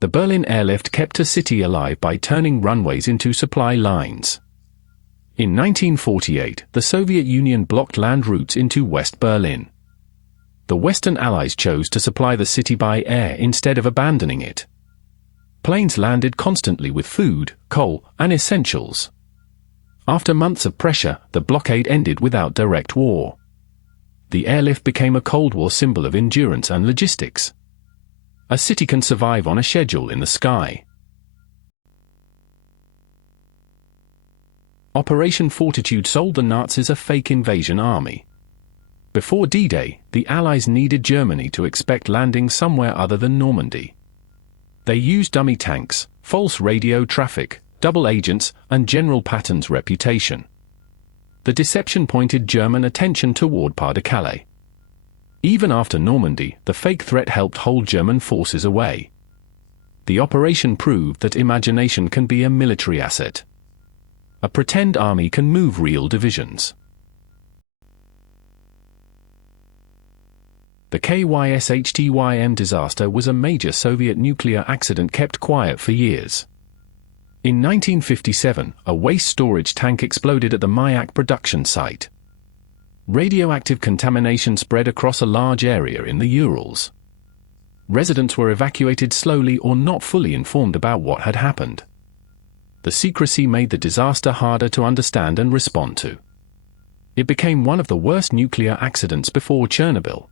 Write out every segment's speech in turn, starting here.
The Berlin airlift kept a city alive by turning runways into supply lines. In 1948, the Soviet Union blocked land routes into West Berlin. The Western Allies chose to supply the city by air instead of abandoning it. Planes landed constantly with food, coal, and essentials. After months of pressure, the blockade ended without direct war. The airlift became a Cold War symbol of endurance and logistics. A city can survive on a schedule in the sky. Operation Fortitude sold the Nazis a fake invasion army. Before D-Day, the Allies needed Germany to expect landing somewhere other than Normandy. They used dummy tanks, false radio traffic, double agents, and General Patton's reputation. The deception pointed German attention toward Pas-de-Calais. Even after Normandy, the fake threat helped hold German forces away. The operation proved that imagination can be a military asset. A pretend army can move real divisions. The KYSHTYM disaster was a major Soviet nuclear accident kept quiet for years. In 1957, a waste storage tank exploded at the Mayak production site. Radioactive contamination spread across a large area in the Urals. Residents were evacuated slowly or not fully informed about what had happened. The secrecy made the disaster harder to understand and respond to. It became one of the worst nuclear accidents before Chernobyl.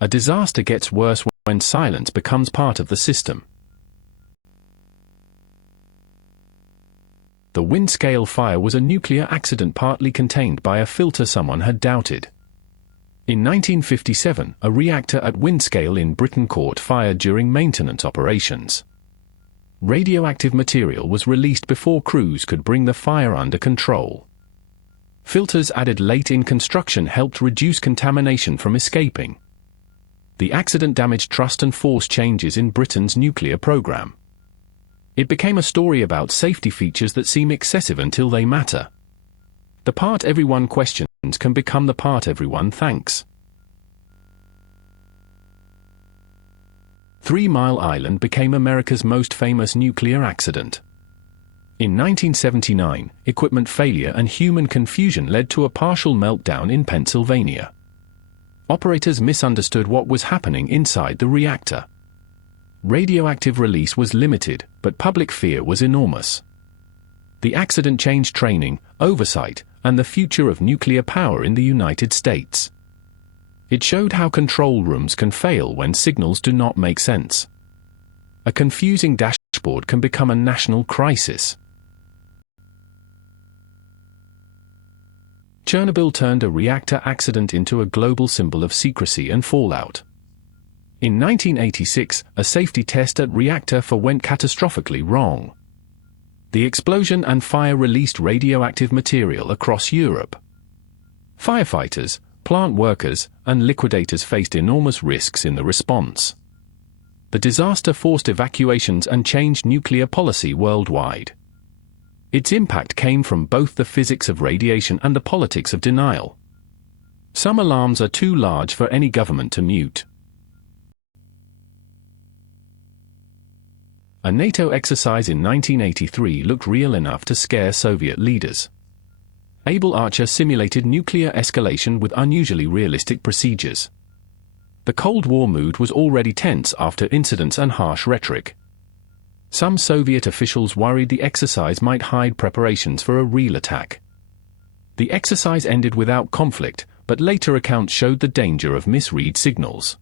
A disaster gets worse when silence becomes part of the system. The Windscale fire was a nuclear accident partly contained by a filter someone had doubted. In 1957, a reactor at Windscale in Britain caught fire during maintenance operations. Radioactive material was released before crews could bring the fire under control. Filters added late in construction helped reduce contamination from escaping. The accident damaged trust and forced changes in Britain's nuclear program. It became a story about safety features that seem excessive until they matter. The part everyone questions can become the part everyone thanks. 3 Mile Island became America's most famous nuclear accident. In 1979, equipment failure and human confusion led to a partial meltdown in Pennsylvania. Operators misunderstood what was happening inside the reactor. Radioactive release was limited, but public fear was enormous. The accident changed training, oversight, and the future of nuclear power in the United States. It showed how control rooms can fail when signals do not make sense. A confusing dashboard can become a national crisis. Chernobyl turned a reactor accident into a global symbol of secrecy and fallout. In 1986, a safety test at reactor 4 went catastrophically wrong. The explosion and fire released radioactive material across Europe. Firefighters, plant workers, and liquidators faced enormous risks in the response. The disaster forced evacuations and changed nuclear policy worldwide. Its impact came from both the physics of radiation and the politics of denial. Some alarms are too large for any government to mute. A NATO exercise in 1983 looked real enough to scare Soviet leaders. Able Archer simulated nuclear escalation with unusually realistic procedures. The Cold War mood was already tense after incidents and harsh rhetoric. Some Soviet officials worried the exercise might hide preparations for a real attack. The exercise ended without conflict, but later accounts showed the danger of misread signals.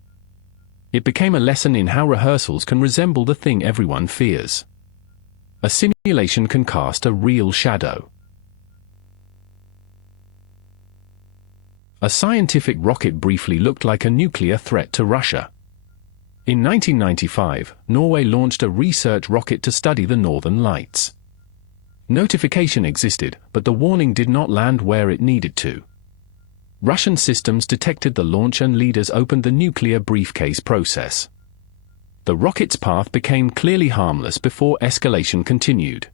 It became a lesson in how rehearsals can resemble the thing everyone fears. A simulation can cast a real shadow. A scientific rocket briefly looked like a nuclear threat to Russia. In 1995, Norway launched a research rocket to study the Northern Lights. Notification existed, but the warning did not land where it needed to. Russian systems detected the launch and leaders opened the nuclear briefcase process. The rocket's path became clearly harmless before escalation continued.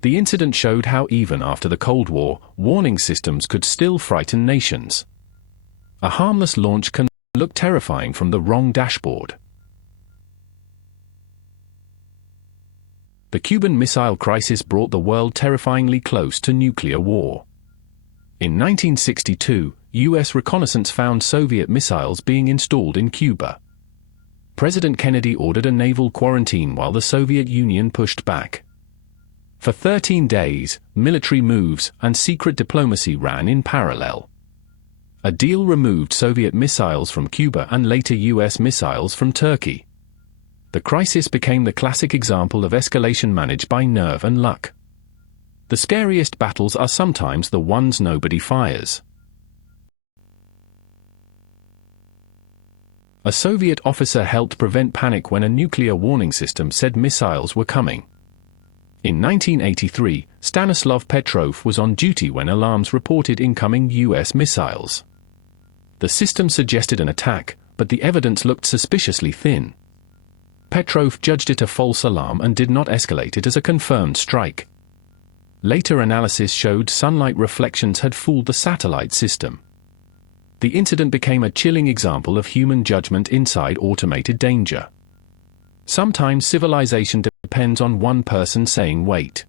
The incident showed how even after the Cold War, warning systems could still frighten nations. A harmless launch can look terrifying from the wrong dashboard. The Cuban Missile Crisis brought the world terrifyingly close to nuclear war. In 1962, U.S. reconnaissance found Soviet missiles being installed in Cuba. President Kennedy ordered a naval quarantine while the Soviet Union pushed back. For 13 days, military moves and secret diplomacy ran in parallel. A deal removed Soviet missiles from Cuba and later U.S. missiles from Turkey. The crisis became the classic example of escalation managed by nerve and luck. The scariest battles are sometimes the ones nobody fires. A Soviet officer helped prevent panic when a nuclear warning system said missiles were coming. In 1983, Stanislav Petrov was on duty when alarms reported incoming U.S. missiles. The system suggested an attack, but the evidence looked suspiciously thin. Petrov judged it a false alarm and did not escalate it as a confirmed strike. Later analysis showed sunlight reflections had fooled the satellite system. The incident became a chilling example of human judgment inside automated danger. Sometimes civilization depends on one person saying wait.